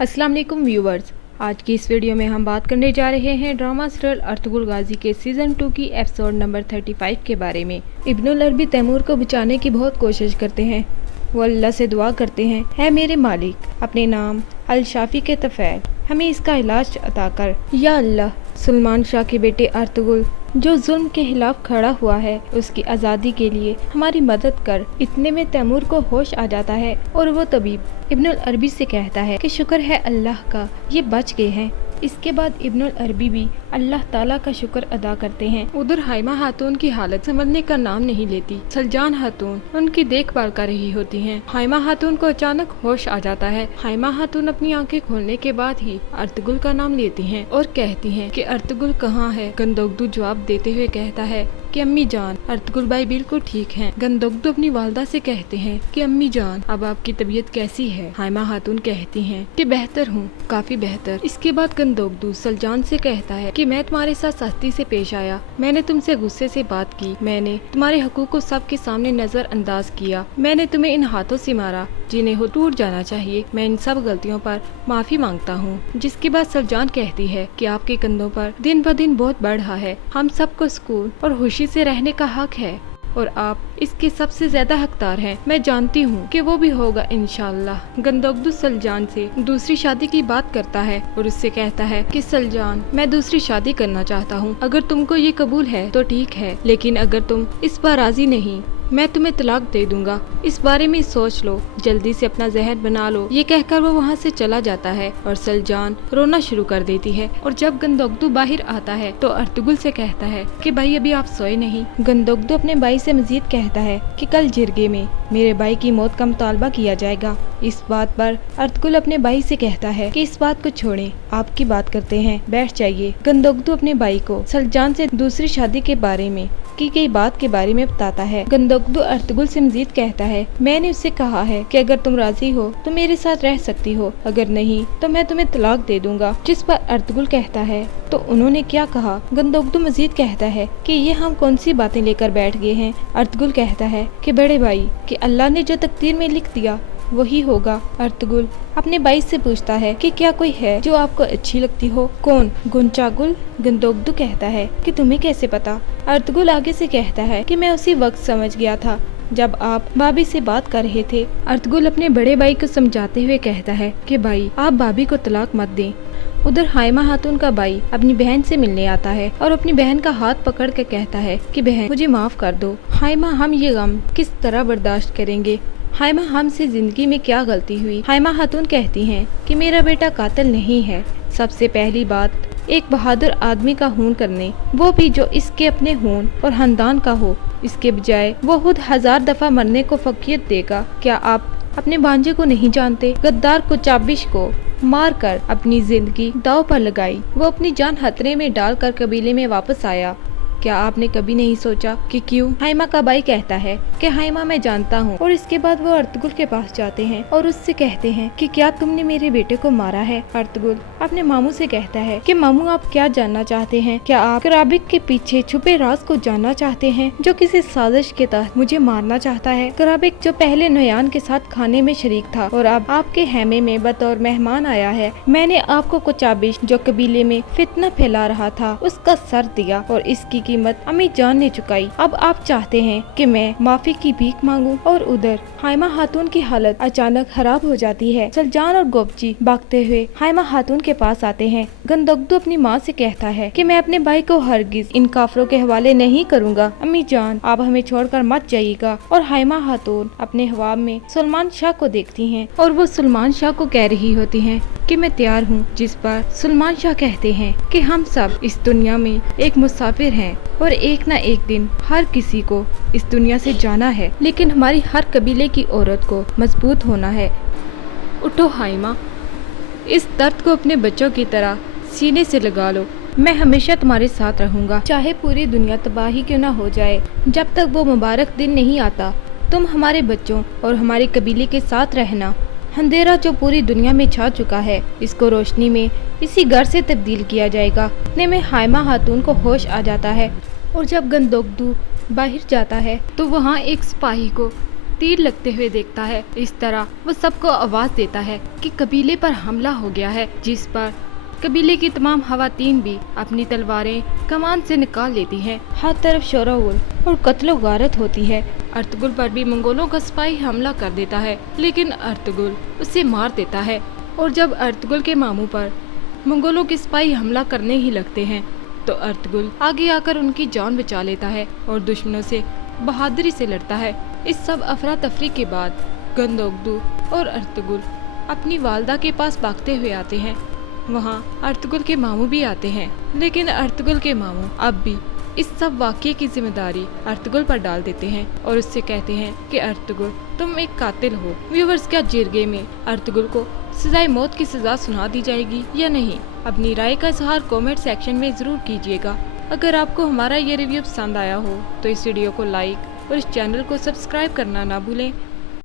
अस्सलाम वालेकुम व्यूवर्स, आज की इस वीडियो में हम बात करने जा रहे हैं ड्रामा सीरियल अर्तुगरुल गाजी के सीज़न 2 की एपिसोड नंबर 35 के बारे में। इब्नुल अरबी तैमूर को बचाने की बहुत कोशिश करते हैं। वो अल्लाह से दुआ करते हैं, है मेरे मालिक, अपने नाम अल शाफी के तफ़ैल हमें इसका इलाज अता कर। या अल्लाह, सुलेमान शाह के बेटे अर्तुगरुल जो जुल्म के खिलाफ खड़ा हुआ है, उसकी आज़ादी के लिए हमारी मदद कर। इतने में तैमूर को होश आ जाता है और वो तबीब इब्नुल अरबी से कहता है कि शुक्र है अल्लाह का, ये बच गए हैं। इसके बाद इब्नुल अरबी भी अल्लाह ताला का शुक्र अदा करते हैं। उधर हाइमा खातून की हालत संभलने का नाम नहीं लेती। सलजान खातून उनकी देखभाल कर रही होती हैं। हाइमा खातून को अचानक होश आ जाता है। हाइमा खातून अपनी आंखें खोलने के बाद ही अर्तुगरुल का नाम लेती हैं और कहती हैं कि अर्तुगरुल कहाँ है। गंदोगदू जवाब देते हुए कहता है कि अम्मी जान, अर्तुगरुल भाई बिल्कुल ठीक हैं। गंदोगदू अपनी वालदा से कहते हैं कि अम्मी जान, अब आपकी तबीयत कैसी है। हाइमा खातून कहती हैं कि बेहतर हूँ, काफी बेहतर। इसके बाद गंदोगदू सलजान से कहता है कि मैं तुम्हारे साथ सख्ती से पेश आया, मैंने तुमसे गुस्से से बात की, मैंने तुम्हारे हकूक को सबके सामने नजर अंदाज किया, मैंने तुम्हें इन हाथों से मारा जिन्हें हो टूट जाना चाहिए। मैं इन सब गलतियों पर माफी मांगता हूँ। जिसके बाद सलजान कहती है कि आपके कंधों पर दिन ब दिन बहुत बढ़ रहा है, हम सबको सुकून और खुशी से रहने का हक है और आप इसके सबसे ज्यादा हकदार हैं। मैं जानती हूँ कि वो भी होगा इंशाअल्लाह। गंदोगदू सलजान से दूसरी शादी की बात करता है और उससे कहता है कि सलजान, मैं दूसरी शादी करना चाहता हूँ। अगर तुमको ये कबूल है तो ठीक है, लेकिन अगर तुम इस पर राजी नहीं, मैं तुम्हें तलाक दे दूंगा। इस बारे में सोच लो, जल्दी से अपना जहन बना लो। ये कहकर वो वहाँ से चला जाता है और सलजान रोना शुरू कर देती है। और जब गंदोगदू बाहर आता है तो अर्तुगरुल से कहता है कि भाई अभी आप सोए नहीं। गंदोगदू अपने भाई से मजीद कहता है कि कल जिरगे में मेरे भाई की मौत का मुतालबा किया जाएगा। इस बात पर अर्तुगरुल अपने भाई से कहता है कि इस बात को छोड़ें, आपकी बात करते हैं, बैठ जाइए। गंदोगदू अपने भाई को सलजान से दूसरी शादी के बारे में की गई बात के बारे में बताता है। गंदोगदू अर्तुगरुल से मजीद कहता है, मैंने उससे कहा है कि अगर तुम राजी हो तो मेरे साथ रह सकती हो, अगर नहीं तो मैं तुम्हें तलाक दे दूंगा। जिस पर अर्तुगरुल कहता है तो उन्होंने क्या कहा। गंदोगदू मजीद कहता है कि ये हम कौन सी बातें लेकर बैठ गए हैं। अर्तुगरुल कहता है कि बड़े भाई, कि अल्लाह ने जो तकदीर में लिख दिया वही होगा। अर्तुगरुल अपने भाई से पूछता है कि क्या कोई है जो आपको अच्छी लगती हो। कौन? गुंचागुल। गंदोगदू कहता है कि तुम्हें कैसे पता। अर्तुगरुल आगे से कहता है कि मैं उसी वक्त समझ गया था जब आप भाभी से बात कर रहे थे। अर्तुगरुल अपने बड़े भाई को समझाते हुए कहता है कि भाई, आप भाभी को तलाक मत दें। उधर हाइमा खातून का भाई अपनी बहन से मिलने आता है और अपनी बहन का हाथ पकड़ के कहता है कि बहन, मुझे माफ कर दो। हाइमा, हम ये गम किस तरह बर्दाश्त करेंगे। हाइमा, हमसे जिंदगी में क्या गलती हुई। हाइमा खातून कहती हैं कि मेरा बेटा कातिल नहीं है। सबसे पहली बात, एक बहादुर आदमी का खून करने, वो भी जो इसके अपने खून और खानदान का हो, इसके बजाय वो खुद 1000 दफा मरने को फकीयत देगा। क्या आप अपने भांजे को नहीं जानते? गद्दार को चाबिश को मार कर अपनी जिंदगी दाव पर लगाई, वो अपनी जान खतरे में डालकर कबीले में वापस आया। क्या आपने कभी नहीं सोचा कि क्यों? हाइमा का भाई कहता है कि हाइमा, मैं जानता हूँ। और इसके बाद वो अर्तुगरुल के पास जाते हैं और उससे कहते हैं कि क्या तुमने मेरे बेटे को मारा है? अर्तुगरुल अपने मामू से कहता है कि मामू, आप क्या जानना चाहते हैं? क्या आप कराबिक के पीछे छुपे राज को जानना चाहते हैं, जो किसी साजिश के तहत मुझे मारना चाहता है? कराबिक जो पहले नयान के साथ खाने में शरीक था और अब आपके हैमे में बतौर मेहमान आया है। मैंने आपको कुचाबिश जो कबीले में फितना फैला रहा था उसका सर दिया और इसकी कीमत अम्मी जान ने चुकाई। अब आप चाहते हैं कि मैं माफी की भीख मांगूं। और उधर हाइमा खातून की हालत अचानक खराब हो जाती है। सलजान और गोपची भागते हुए हाइमा खातून के पास आते हैं। गंदोगदू अपनी माँ से कहता है कि मैं अपने भाई को हरगिज इन काफरों के हवाले नहीं करूँगा। अम्मी जान, आप हमें छोड़कर मत जाइएगा। और हाइमा खातून अपने ख्वाब में सुलेमान शाह को देखती हैं और वो सुलेमान शाह को कह रही होती हैं कि मैं तैयार हूँ। जिस पर सुलेमान शाह कहते हैं कि हम सब इस दुनिया में एक मुसाफिर हैं और एक न एक दिन हर किसी को इस दुनिया से जाना है, लेकिन हमारी हर कबीले की औरत को मजबूत होना है। उठो हाइमा, इस दर्द को अपने बच्चों की तरह सीने से लगा लो। मैं हमेशा तुम्हारे साथ रहूँगा, चाहे पूरी दुनिया तबाही क्यों न हो जाए। जब तक वो मुबारक दिन नहीं आता, तुम हमारे बच्चों और हमारे कबीले के साथ रहना। अंधेरा जो पूरी दुनिया में छा चुका है, इसको रोशनी में इसी घर से तब्दील किया जाएगा। इतने में हाइमा खातून को होश आ जाता है और जब गंदोगदू बाहर जाता है तो वहाँ एक सिपाही को तीर लगते हुए देखता है। इस तरह वो सबको आवाज देता है कि कबीले पर हमला हो गया है, जिस पर कबीले की तमाम खवातीन भी अपनी तलवारें कमान से निकाल लेती हैं। हर तरफ शोरगुल और कत्लो गारत होती है। अर्तुगरुल पर भी मंगोलों का सिपाही हमला कर देता है, लेकिन अर्तुगरुल उसे मार देता है। और जब अर्तुगरुल के मामू पर मंगोलों के सिपाही हमला करने ही लगते हैं तो अर्तुगरुल आगे आकर उनकी जान बचा लेता है और दुश्मनों से बहादुरी से लड़ता है। इस सब अफरा तफरी के बाद गंदोगदू और अर्तुगरुल अपनी वालदा के पास भागते हुए आते हैं। वहाँ अर्तुगरुल के मामू भी आते हैं, लेकिन अर्तुगरुल के मामू अब भी इस सब वाक़ये की जिम्मेदारी अर्तुगरुल पर डाल देते हैं और उससे कहते हैं कि अर्तुगरुल तुम एक कातिल हो। व्यूवर्स, क्या जिरगे में अर्तुगरुल को सजाए मौत की सजा सुना दी जाएगी या नहीं? अपनी राय का इजहार कमेंट सेक्शन में ज़रूर कीजिएगा। अगर आपको हमारा ये रिव्यू पसंद आया हो तो इस वीडियो को लाइक और इस चैनल को सब्सक्राइब करना ना भूलें